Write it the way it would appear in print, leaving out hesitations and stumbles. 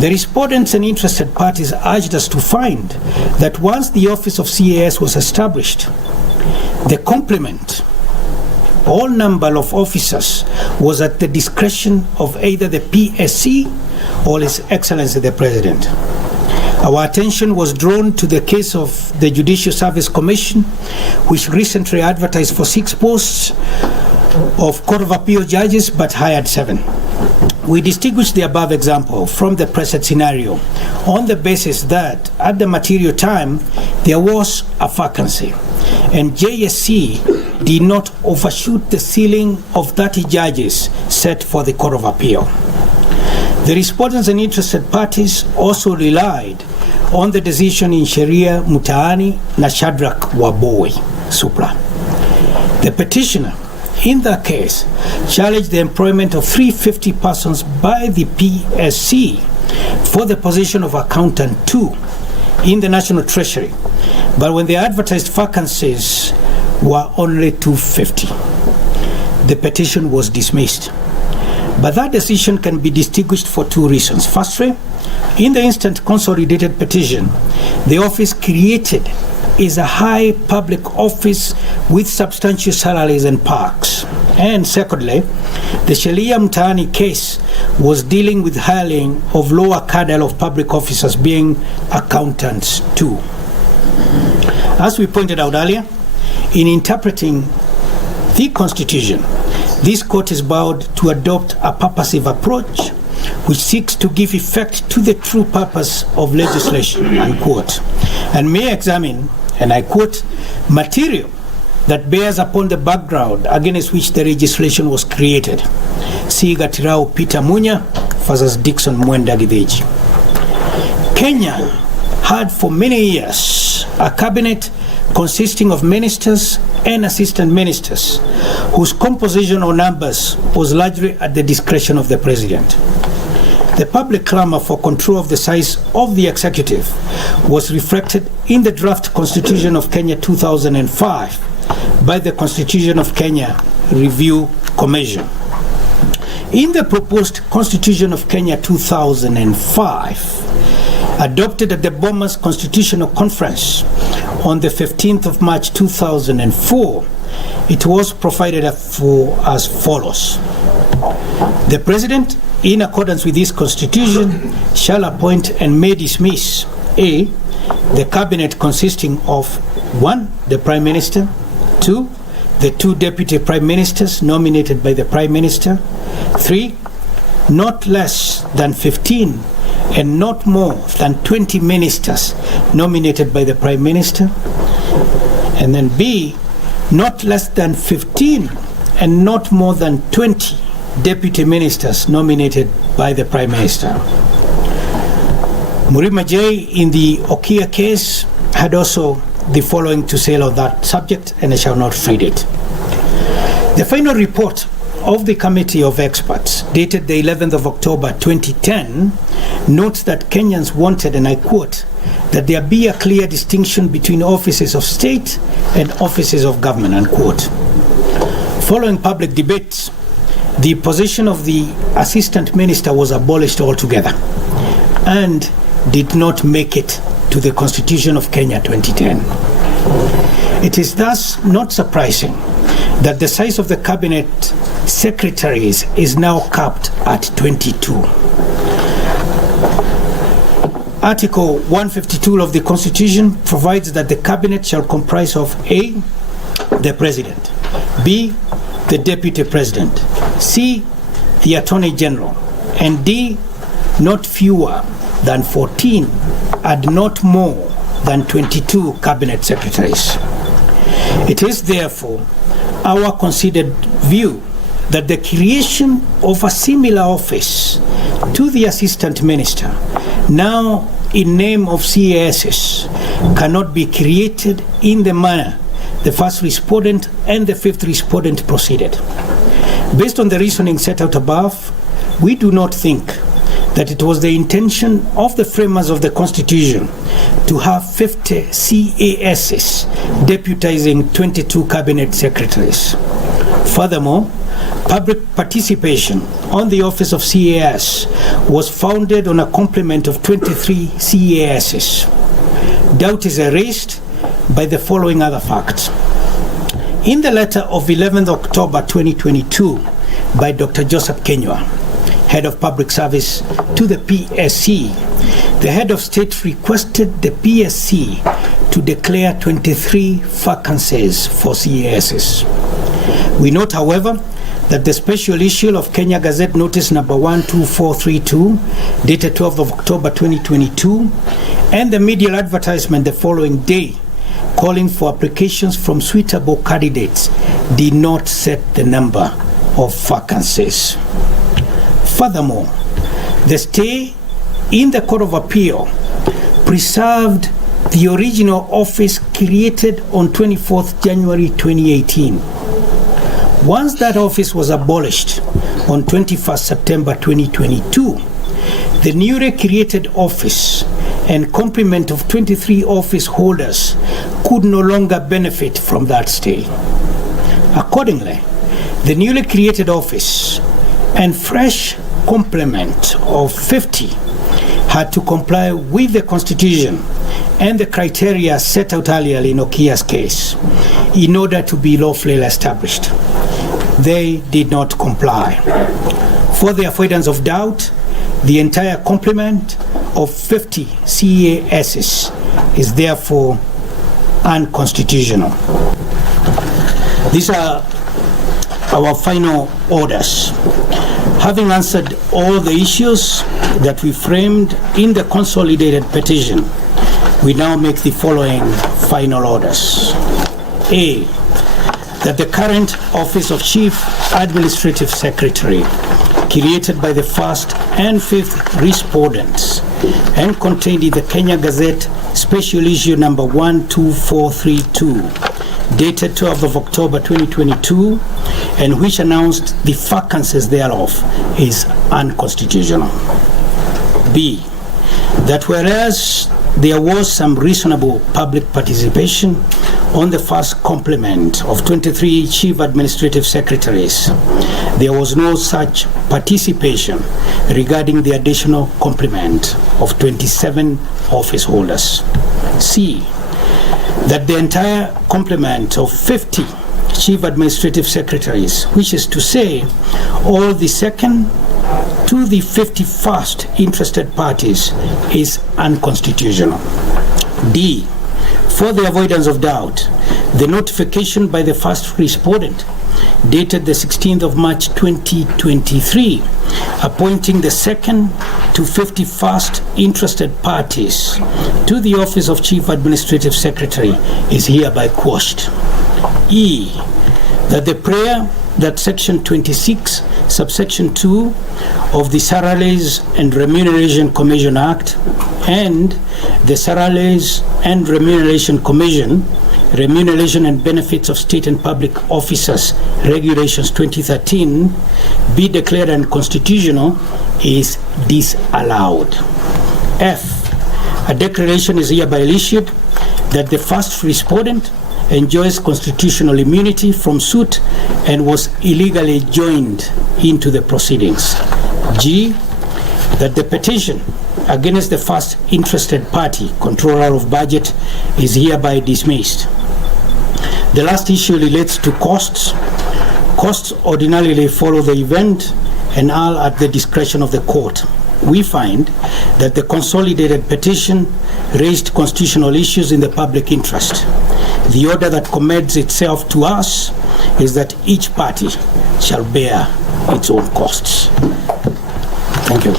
The respondents and interested parties urged us to find that once the office of CAS was established, the complement, all number of officers, was at the discretion of either the PSC or His Excellency the President. Our attention was drawn to the case of the Judicial Service Commission, which recently advertised for 6 posts of Court of Appeal judges but hired 7. We distinguished the above example from the present scenario on the basis that at the material time there was a vacancy and JSC did not overshoot the ceiling of 30 judges set for the Court of Appeal. The respondents and interested parties also relied on the decision in Sheria Mutaani na Shadrack Waboi Supra. The petitioner in that case challenged the employment of 350 persons by the PSC for the position of Accountant 2 in the National Treasury, but when the advertised vacancies were only 250, the petition was dismissed. But that decision can be distinguished for 2 reasons. Firstly, in the instant consolidated petition, the office created is a high public office with substantial salaries and perks. And secondly, the Sheria Mtaani case was dealing with hiring of lower cadre of public officers, being accountants too. As we pointed out earlier, in interpreting the Constitution, this court is bound to adopt a purposive approach which seeks to give effect to the true purpose of legislation, unquote, and may examine, and I quote, material that bears upon the background against which the legislation was created. See Gatirao Peter Munya versus Dixon Mwenda Gideji. Kenya had for many years a cabinet consisting of ministers and assistant ministers whose composition or numbers was largely at the discretion of the president. The public clamor for control of the size of the executive was reflected in the draft Constitution of Kenya 2005 by the Constitution of Kenya Review Commission. In the proposed Constitution of Kenya 2005, adopted at the Bomas Constitutional Conference on the 15th of March 2004, it was provided for as follows. The President, in accordance with this Constitution, shall appoint and may dismiss A, the Cabinet consisting of 1, the Prime Minister, 2, the 2 Deputy Prime Ministers nominated by the Prime Minister, 3, not less than 15 and not more than 20 ministers nominated by the Prime Minister, and then B, not less than 15 and not more than 20 deputy ministers nominated by the Prime Minister. Murima J in the Okia case had also the following to say on that subject, and I shall not read it. The final report of the Committee of Experts, dated the 11th of October 2010, notes that Kenyans wanted, and I quote, that there be a clear distinction between offices of state and offices of government, unquote. Following public debates, the position of the assistant minister was abolished altogether and did not make it to the Constitution of Kenya 2010. It is thus not surprising that the size of the cabinet secretaries is now capped at 22. Article 152 of the Constitution provides that the cabinet shall comprise of A, the President, B, the Deputy President, C, the Attorney General, and D, not fewer than 14 and not more than 22 cabinet secretaries. It is therefore our considered view that the creation of a similar office to the assistant minister, now in name of CASs, cannot be created in the manner the first respondent and the fifth respondent proceeded. Based on the reasoning set out above, we do not think that it was the intention of the framers of the Constitution to have 50 CASs deputizing 22 cabinet secretaries. Furthermore, public participation on the office of CAS was founded on a complement of 23 CASs. Doubt is erased by the following other facts. In the letter of 11th October 2022 by Dr. Joseph Kenywa, Head of Public Service, to the PSC, the Head of State requested the PSC to declare 23 vacancies for CASs. We note, however, that the special issue of Kenya Gazette Notice number 12432, dated 12th of October 2022, and the media advertisement the following day, calling for applications from suitable candidates, did not set the number of vacancies. Furthermore, the stay in the Court of Appeal preserved the original office created on 24th January 2018. Once that office was abolished on 21st September 2022, the newly created office and complement of 23 office holders could no longer benefit from that stay. Accordingly, the newly created office and fresh complement of 50 had to comply with the Constitution and the criteria set out earlier in Okia's case in order to be lawfully established. They did not comply. For the avoidance of doubt, the entire complement of 50 CASs is therefore unconstitutional. These are our final orders. Having answered all the issues that we framed in the consolidated petition, we now make the following final orders. A, that the current office of Chief Administrative Secretary, created by the first and fifth respondents and contained in the Kenya Gazette Special Issue number 12432, dated 12th of October 2022, and which announced the vacancies thereof, is unconstitutional. B, that whereas there was some reasonable public participation on the first complement of 23 Chief Administrative Secretaries, there was no such participation regarding the additional complement of 27 office holders. C, that the entire complement of 50 Chief Administrative Secretaries, which is to say all the second to the 51st interested parties, is unconstitutional. D, for the avoidance of doubt, the notification by the first respondent dated the 16th of March 2023, appointing the second to 51st interested parties to the office of Chief Administrative Secretary is hereby quashed. E, that the prayer that Section 26, subsection 2 of the Salaries and Remuneration Commission Act and the Salaries and Remuneration Commission Remuneration and Benefits of State and Public Officers Regulations 2013 be declared unconstitutional is disallowed. F, a declaration is hereby issued that the first respondent enjoys constitutional immunity from suit and was illegally joined into the proceedings. G, that the petition against the first interested party, controller of budget, is hereby dismissed. The last issue relates to costs. Costs ordinarily follow the event and are at the discretion of the court. We find that the consolidated petition raised constitutional issues in the public interest. The order that commends itself to us is that each party shall bear its own costs. Thank you.